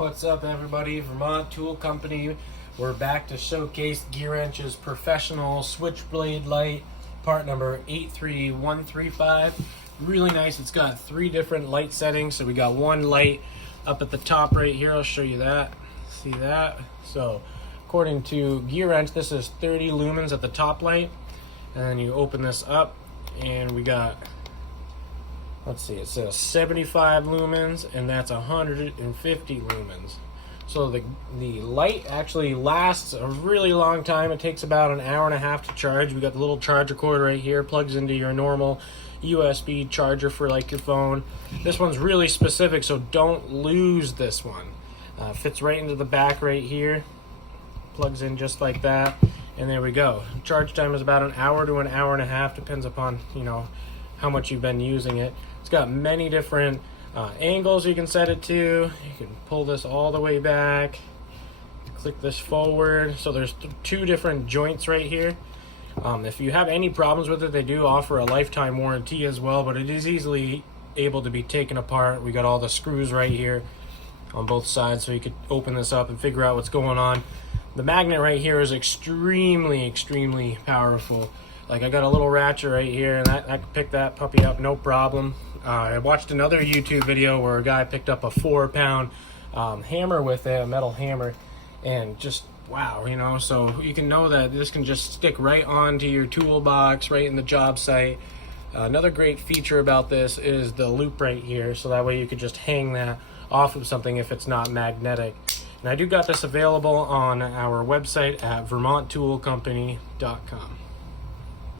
What's up, everybody? Vermont Tool Company. We're back to showcase GEARWRENCH's professional switchblade light, part number 83135. Really nice. It's got 3 different light settings. So we got one light up at the top right here. I'll show you that. See that? So according to GEARWRENCH, this is 30 lumens at the top light. And then you open this up and we got, let's see, it says 75 lumens, and that's 150 lumens. So the light actually lasts a really long time. It takes about an hour and a half to charge. We got the little charger cord right here, plugs into your normal USB charger for like your phone. This one's really specific, so don't lose this one. Fits right into the back right here, plugs in just like that, and there we go. Charge time is about an hour to an hour and a half, depends upon, you know, how much you've been using it. It's got many different angles you can set it to. You can pull this all the way back, click this forward. So there's 2 different joints right here. If you have any problems with it, they do offer a lifetime warranty as well, but it is easily able to be taken apart. We got all the screws right here on both sides, so you could open this up and figure out what's going on. The magnet right here is extremely powerful. Like, I got a little ratchet right here, and I can pick that puppy up no problem. I watched another YouTube video where a guy picked up a 4-pound hammer with it, a metal hammer, and just wow, you know. So you can know that this can just stick right onto your toolbox, right in the job site. Another great feature about this is the loop right here, so that way you could just hang that off of something if it's not magnetic. And I do got this available on our website at vermonttoolcompany.com.